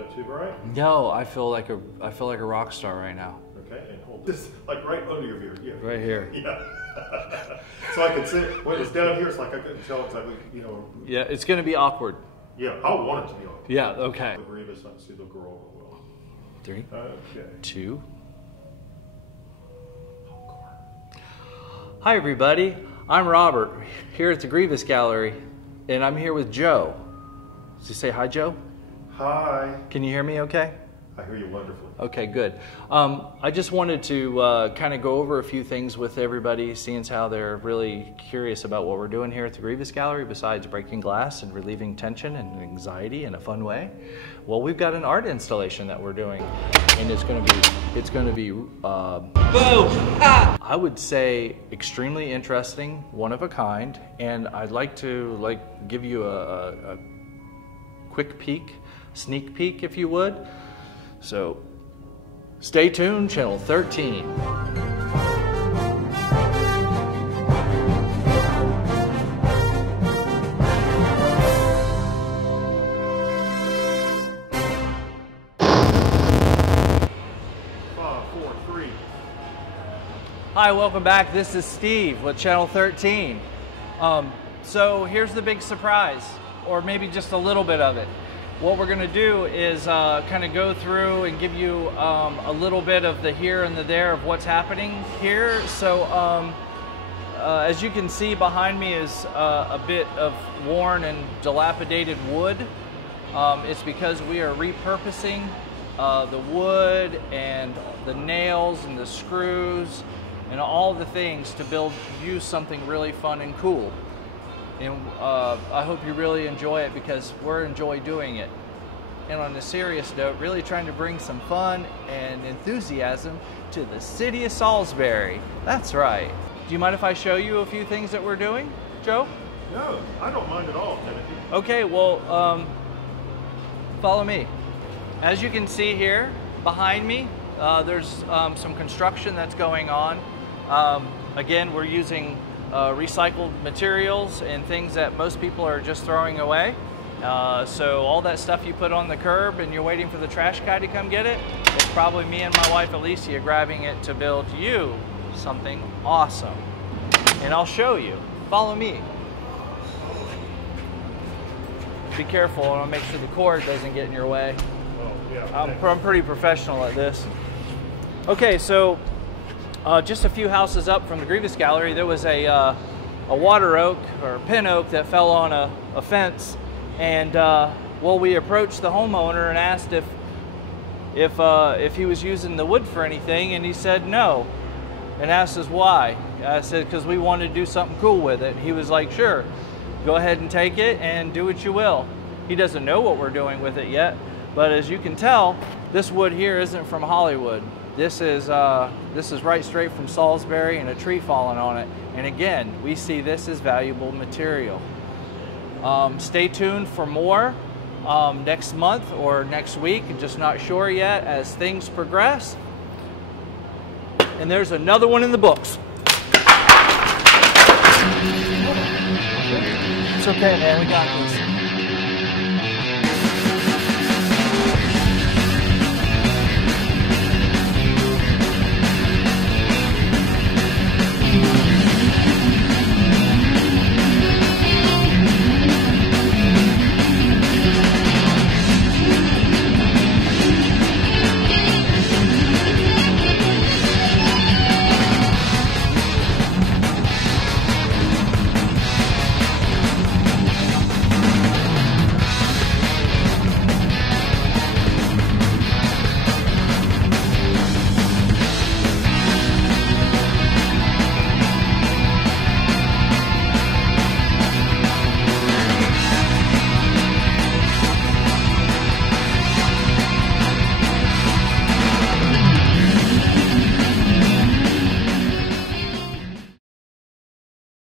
that too bright? No, I feel like a rock star right now. Okay, and hold this like right under your beard. Yeah. Right here. Yeah. So I could see when it's down here. It's like I couldn't tell exactly. You know. Yeah, it's gonna be awkward. Yeah, I want it to be awkward. Yeah. Okay. The Grievous, I can see the girl well. 3, Okay. 2. Hi everybody, I'm Robert here at the Grievous Gallery, and I'm here with Joe. Did you say hi, Joe? Hi. Can you hear me okay? I hear you wonderfully. Okay, good. I just wanted to kind of go over a few things with everybody, seeing as how they're really curious about what we're doing here at the Grievous Gallery, besides breaking glass and relieving tension and anxiety in a fun way. Well, we've got an art installation that we're doing, and it's going to be boom! Ah! I would say extremely interesting, one of a kind, and I'd like to give you a quick peek, sneak peek, if you would. So, stay tuned, channel 13. Hi, welcome back. This is Steve with channel 13. So here's the big surprise, or maybe just a little bit of it. What we're going to do is kind of go through and give you a little bit of the here and the there of what's happening here. So as you can see behind me is a bit of worn and dilapidated wood. It's because we are repurposing the wood and the nails and the screws and all the things to use something really fun and cool. And I hope you really enjoy it, because we're enjoy doing it. And on a serious note, really trying to bring some fun and enthusiasm to the city of Salisbury. That's right. Do you mind if I show you a few things that we're doing, Joe? No, I don't mind at all, Timothy. Okay, well, follow me. As you can see here behind me, there's some construction that's going on. Again, we're using recycled materials and things that most people are just throwing away. So all that stuff you put on the curb and you're waiting for the trash guy to come get it, it's probably me and my wife Alicia grabbing it to build you something awesome. And I'll show you. Follow me. Be careful, I want to make sure the cord doesn't get in your way. Oh, yeah. I'm pretty professional at this. Okay, so just a few houses up from the Grievous Gallery, there was a water oak or pin oak that fell on a fence, and well, we approached the homeowner and asked if he was using the wood for anything, and he said no, and asked us why. I said because we wanted to do something cool with it. He was like, sure, go ahead and take it and do what you will. He doesn't know what we're doing with it yet, but as you can tell, this wood here isn't from Hollywood. This is right straight from Salisbury, and a tree falling on it. And again, we see this as valuable material. Stay tuned for more next month or next week. I'm just not sure yet as things progress. And there's another one in the books. It's okay, man. We got this.